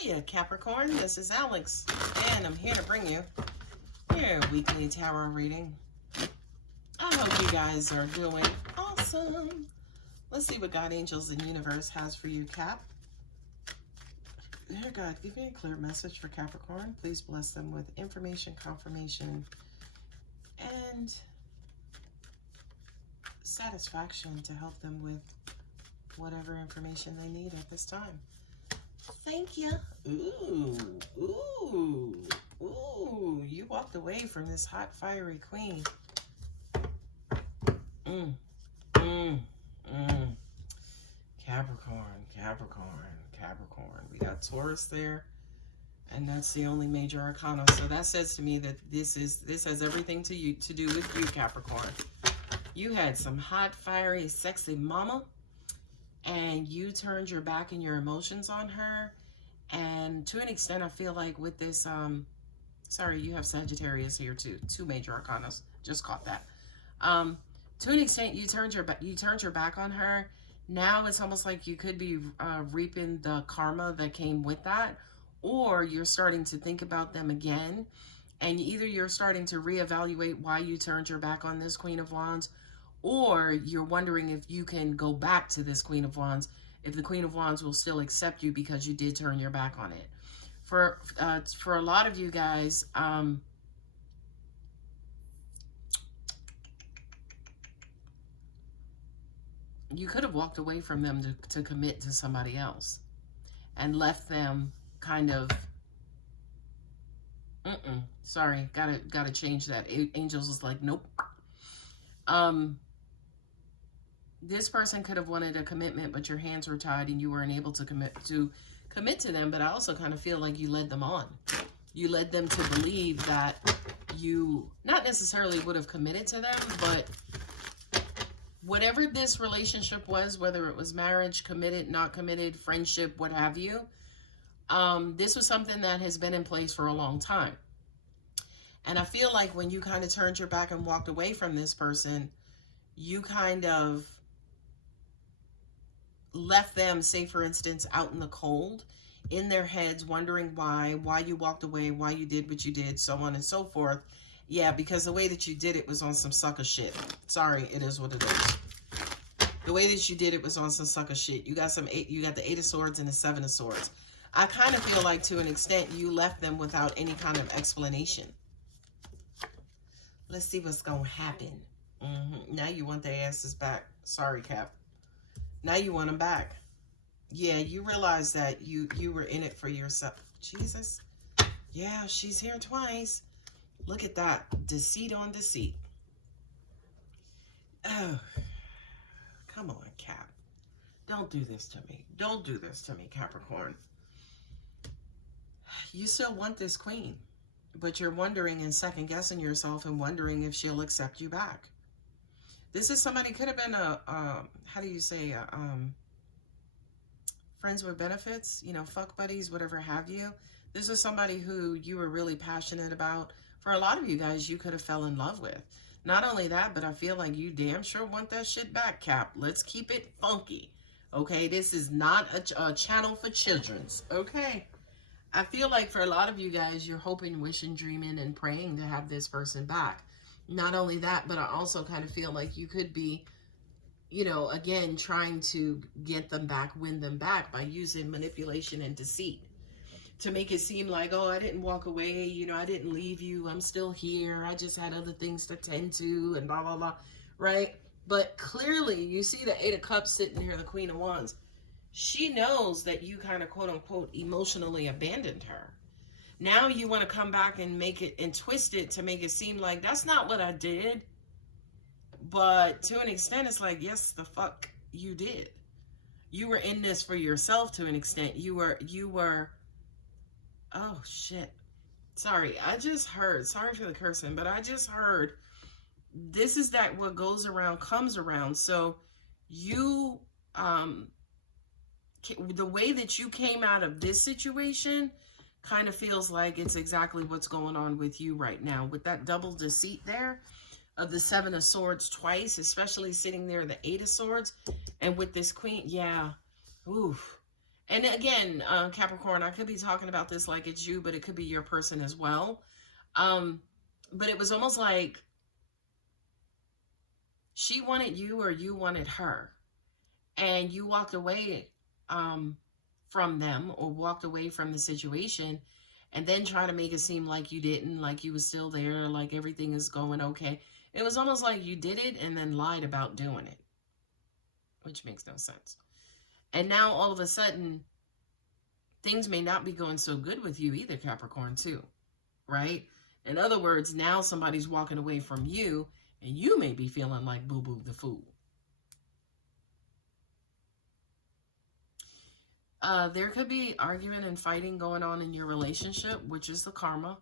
Hiya, Capricorn. This is Alex, and I'm here to bring you your weekly tarot reading. I hope you guys are doing awesome. Let's see what God, angels, and universe has for you, Cap. Dear God, give me a clear message for Capricorn. Please bless them with information, confirmation, and satisfaction to help them with whatever information they need at this time. Thank you. Ooh, ooh, ooh. You walked away from this hot, fiery queen. Capricorn, Capricorn, Capricorn. We got Taurus there, and that's the only major arcana. So that says to me that this has everything to do with you, Capricorn. You had some hot, fiery, sexy mama, and you turned your back and your emotions on her. And to an extent, I feel like with this, sorry, you have Sagittarius here too. Two major arcanas. Just caught that. To an extent, you turned your back on her. Now it's almost like you could be reaping the karma that came with that, or you're starting to think about them again, and either you're starting to reevaluate why you turned your back on this Queen of Wands, or you're wondering if you can go back to this Queen of Wands, if the Queen of Wands will still accept you because you did turn your back on it. For a lot of you guys, you could have walked away from them to commit to somebody else and left them kind of, sorry, gotta change that. Angels is like, nope. This person could have wanted a commitment, but your hands were tied and you weren't able to commit to them. But I also kind of feel like you led them on. You led them to believe that you not necessarily would have committed to them, but whatever this relationship was, whether it was marriage, committed, not committed, friendship, what have you, this was something that has been in place for a long time. And I feel like when you kind of turned your back and walked away from this person, you kind of left them, say for instance, out in the cold, in their heads, wondering why you walked away, why you did what you did, so on and so forth. Yeah, because the way that you did it was on some sucker shit. Sorry, it is what it is. The way that you did it was on some sucker shit. You got the Eight of Swords and the Seven of Swords. I kind of feel like to an extent you left them without any kind of explanation. Let's see what's gonna happen. Now you want their asses back. Sorry, Cap. Now you want them back. Yeah, you realize that you were in it for yourself. Jesus. Yeah, she's here twice. Look at that. Deceit on deceit. Oh, come on, Cap. Don't do this to me. Don't do this to me, Capricorn. You still want this queen, but you're wondering and second guessing yourself and wondering if she'll accept you back. This is somebody, could have been a, how do you say, friends with benefits, you know, fuck buddies, whatever have you. This is somebody who you were really passionate about. For a lot of you guys, you could have fell in love with. Not only that, but I feel like you damn sure want that shit back, Cap. Let's keep it funky, okay? This is not a channel for children's, okay? I feel like for a lot of you guys, you're hoping, wishing, dreaming, and praying to have this person back. Not only that, but I also kind of feel like you could be, you know, again, trying to get them back, win them back by using manipulation and deceit to make it seem like, oh, I didn't walk away, you know, I didn't leave you, I'm still here, I just had other things to tend to, and blah, blah, blah, right? But clearly, you see the Eight of Cups sitting here, the Queen of Wands. She knows that you kind of, quote unquote, emotionally abandoned her. Now you want to come back and make it and twist it to make it seem like that's not what I did. But to an extent, it's like, yes, the fuck you did. You were in this for yourself to an extent. You were, oh shit. Sorry, I just heard, sorry for the cursing, but I just heard, this is that what goes around comes around. So you, the way that you came out of this situation kind of feels like it's exactly what's going on with you right now. With that double deceit there of the Seven of Swords twice, especially sitting there, the Eight of Swords, and with this Queen, yeah, oof. And again, Capricorn, I could be talking about this like it's you, but it could be your person as well. But it was almost like she wanted you or you wanted her. And you walked away from them, or walked away from the situation, and then try to make it seem like you didn't, like you was still there, like everything is going okay. It was almost like you did it and then lied about doing it, which makes no sense. And now all of a sudden, things may not be going so good with you either, Capricorn, too, right? In other words, now somebody's walking away from you, and you may be feeling like boo-boo the fool. There could be arguing and fighting going on in your relationship, which is the karma,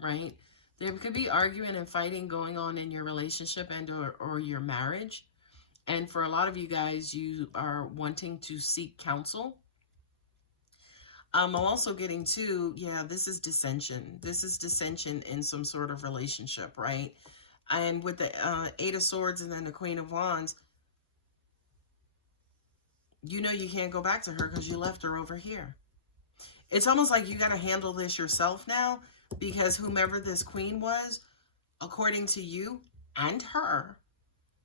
right? There could be arguing and fighting going on in your relationship and or your marriage. And for a lot of you guys, you are wanting to seek counsel. I'm also getting to, yeah, this is dissension. This is dissension in some sort of relationship, right? And with the Eight of Swords and then the Queen of Wands, you know you can't go back to her because you left her over here. It's almost like you got to handle this yourself now, because whomever this queen was, according to you and her,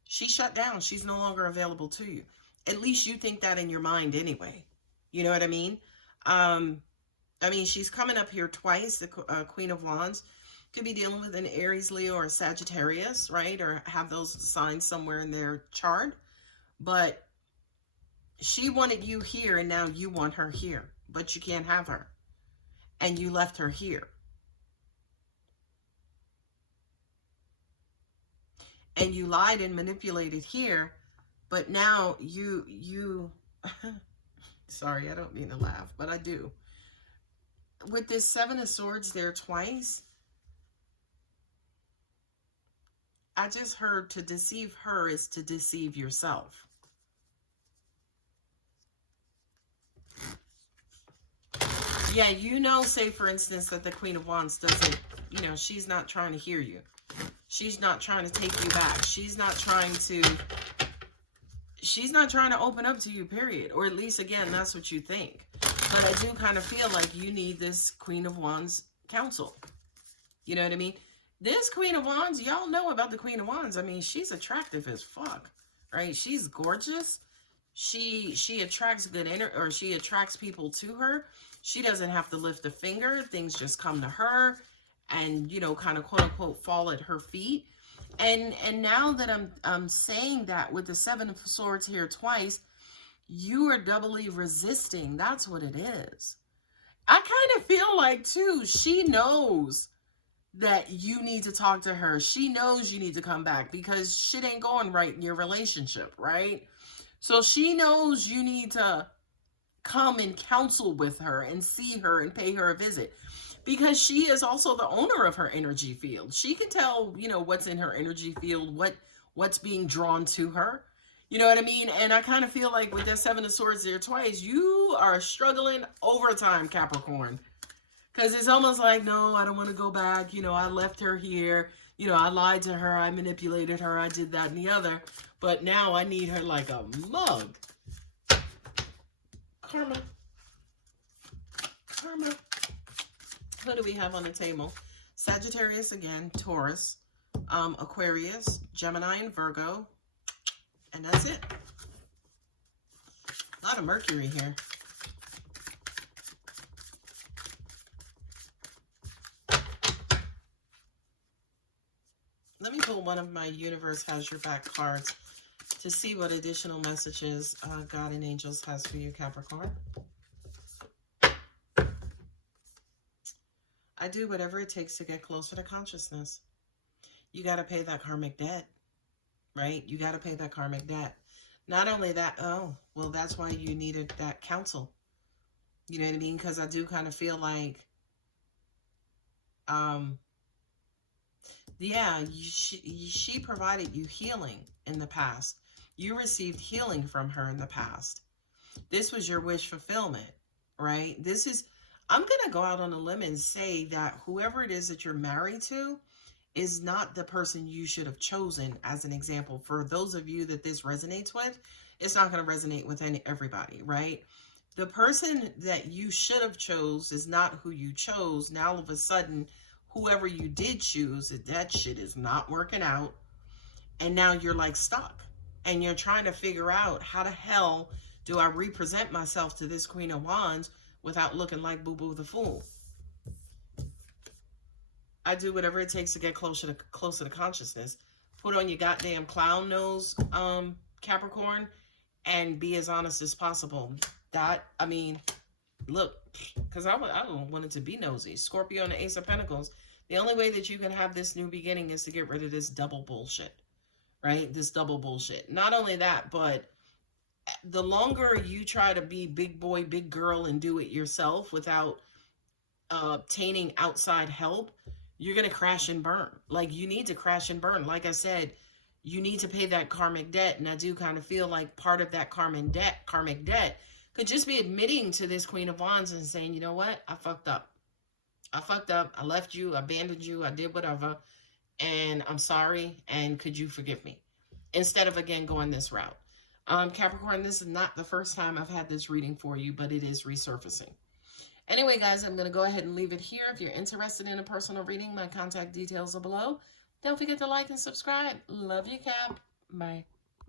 she shut down. She's no longer available to you. At least you think that in your mind anyway. You know what I mean? She's coming up here twice, the Queen of Wands. Could be dealing with an Aries, Leo, or Sagittarius, right? Or have those signs somewhere in their chart. But she wanted you here, and now you want her here. But you can't have her. And you left her here. And you lied and manipulated here. But now you sorry, I don't mean to laugh, but I do. With this Seven of Swords there twice, I just heard to deceive her is to deceive yourself. Yeah, you know, say for instance that the Queen of Wands doesn't, you know, she's not trying to hear you. She's not trying to take you back. She's not trying to open up to you, period. Or at least, again, that's what you think. But I do kind of feel like you need this Queen of Wands counsel. You know what I mean? This Queen of Wands, y'all know about the Queen of Wands. I mean, she's attractive as fuck, right? She's gorgeous. She attracts good energy, or she attracts people to her. She doesn't have to lift a finger. Things just come to her and, you know, kind of quote unquote fall at her feet. And now that I'm saying that with the Seven of Swords here twice, you are doubly resisting. That's what it is. I kind of feel like, too, she knows that you need to talk to her. She knows you need to come back because shit ain't going right in your relationship, right? So she knows you need to come and counsel with her and see her and pay her a visit, because she is also the owner of her energy field. She can tell, you know, what's in her energy field, what's being drawn to her. You know what I mean? And I kind of feel like with that Seven of Swords there twice, you are struggling overtime, Capricorn. Because it's almost like, no, I don't want to go back. You know, I left her here. You know, I lied to her. I manipulated her. I did that and the other. But now I need her like a mug. Karma. Karma. What do we have on the table? Sagittarius again, Taurus, Aquarius, Gemini, and Virgo. And that's it. A lot of Mercury here. Let me pull one of my Universe Has Your Back cards to see what additional messages God and angels has for you, Capricorn. I do whatever it takes to get closer to consciousness. You got to pay that karmic debt, right? You got to pay that karmic debt. Not only that, oh, well, that's why you needed that counsel. You know what I mean? Because I do kind of feel like, yeah, she provided you healing in the past. You received healing from her in the past. This was your wish fulfillment, right? This is, I'm going to go out on a limb and say that whoever it is that you're married to is not the person you should have chosen as an example. For those of you that this resonates with, it's not going to resonate with everybody, right? The person that you should have chose is not who you chose. Now all of a sudden, whoever you did choose, that shit is not working out. And now you're like stuck. And you're trying to figure out, how the hell do I represent myself to this Queen of Wands without looking like Boo Boo the Fool? I do whatever it takes to get closer to consciousness. Put on your goddamn clown nose, Capricorn, and be as honest as possible. I mean, look, because I don't want it to be nosy. Scorpio and the Ace of Pentacles. The only way that you can have this new beginning is to get rid of this double bullshit, right? This double bullshit. Not only that, but the longer you try to be big boy, big girl and do it yourself without obtaining outside help, you're going to crash and burn. Like, you need to crash and burn. Like I said, you need to pay that karmic debt. And I do kind of feel like part of that karmic debt could just be admitting to this Queen of Wands and saying, you know what? I fucked up. I left you. I abandoned you. I did whatever. And I'm sorry. And could you forgive me? Instead of, again, going this route. Capricorn, this is not the first time I've had this reading for you, but it is resurfacing. Anyway, guys, I'm going to go ahead and leave it here. If you're interested in a personal reading, my contact details are below. Don't forget to like and subscribe. Love you, Cap. Bye.